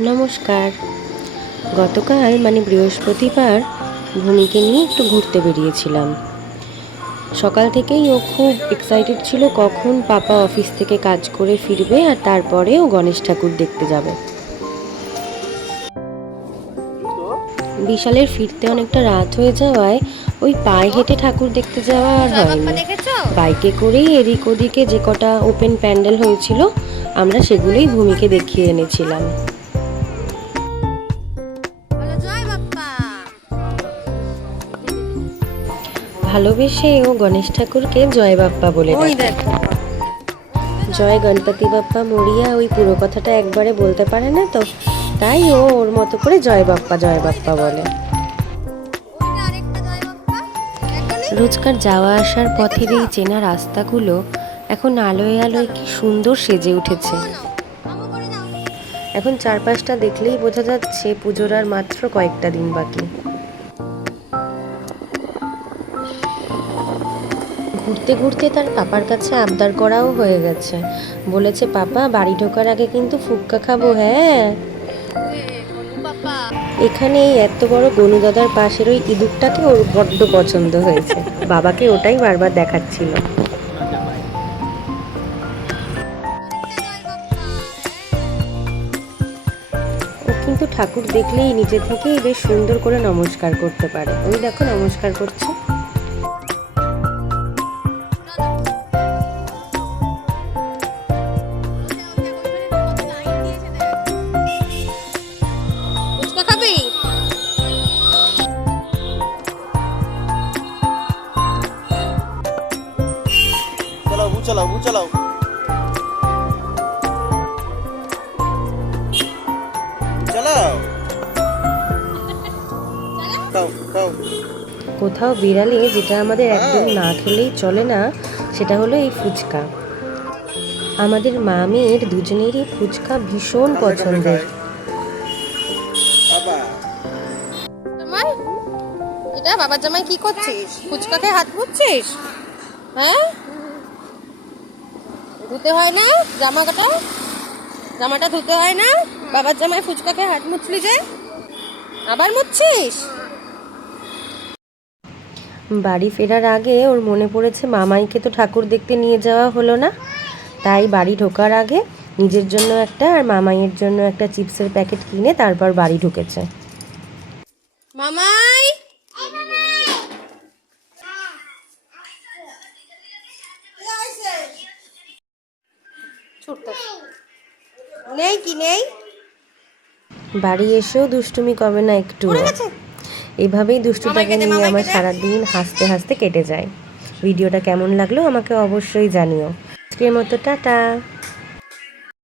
নমস্কার। গতকাল মানে বৃহস্পতিবার ভূমিকে নিয়ে একটু ঘুরতে বেরিয়েছিলাম। সকাল থেকেই ও খুব এক্সাইটেড ছিল কখন পাপা অফিস থেকে কাজ করে ফিরবে আর তারপরে ও গণেশ ঠাকুর দেখতে যাবে। বিশালের ফিরতে অনেকটা রাত হয়ে যাওয়ায় ওই পায়ে হেঁটে ঠাকুর দেখতে যাওয়া আর হয়নি। বাইকে করেই এদিক ওদিকে যে কটা ওপেন প্যান্ডেল হয়েছিল আমরা সেগুলোই ভূমিকে দেখিয়ে এনেছিলাম। ভালোবেসে ও গণেশ ঠাকুরকে জয় বাপ্পা বলে জয় গণপতি বাপ্পা মরিয়া ওই পুরো কথাটা একবারে বলতে পারে না তো? তাই ও ওর মতো করে জয় বাপ্পা জয় বাপ্পা বলে? রোজকার যাওয়া আসার পথের এই চেনা রাস্তাগুলো এখন আলোয় আলোয় কি সুন্দর সেজে উঠেছে। এখন চারপাশটা দেখলেই বোঝা যাচ্ছে পুজোর আর মাত্র কয়েকটা দিন বাকি। ঘুরতে ঘুরতে তার পাপার কাছে আবদার করাও হয়ে গেছে। বলেছে, পাপা, বাড়ি ঢোকার আগে কিন্তু ফুক্কা খাব হ্যাঁ? এখানে এই এত বড় গনু দাদার পাশের ওই ইঁদুরটাকে ওর বড্ড পছন্দ হয়েছে। বাবাকে ওটাই বারবার দেখাচ্ছিল। কিন্তু ঠাকুর দেখলেই নিজে থেকেই বেশ সুন্দর করে নমস্কার করতে পারে। ওই দেখো, নমস্কার করছে। চালাও বু চালাও। চালাও। চালাও খাও খাও। কোথাও বিড়ালে যেটা আমাদের একদম না খেলেই চলে না সেটা হলো এই ফুচকা। আমাদের মামের দুজনেরই ফুচকা ভীষণ পছন্দের। বাবা। জামাই এটা বাবার জামাই কি করছিস? ফুচকা খেয়ে হাত মুছছিস? হ্যাঁ? ধুতে হয় না জামা কাটা জামাটা ধুতে হয় না বাবার জামাই ফুচকা খেয়ে হাত মুছলি যে। আবার মুছছিস? বাড়ি ফেরার আগে ওর মনে পড়েছে মামাইকে তো ঠাকুর দেখতে নিয়ে যাওয়া হলো না। তাই বাড়ি ঢোকার আগে নিজের জন্য একটা আর মামাইয়ের জন্য একটা চিপসের প্যাকেট কিনে তারপর বাড়ি ঢুকেছে। মামাই! ছুটতে নেই কি নেই? বাড়ি এসেও দুষ্টুমি কবে না একটু এভাবেই দুষ্টুটাকে নিয়ে আমার সারাদিন হাসতে হাসতে কেটে যায়। ভিডিওটা কেমন লাগল আমাকে অবশ্যই জানিও। আজকের মতো টাটা।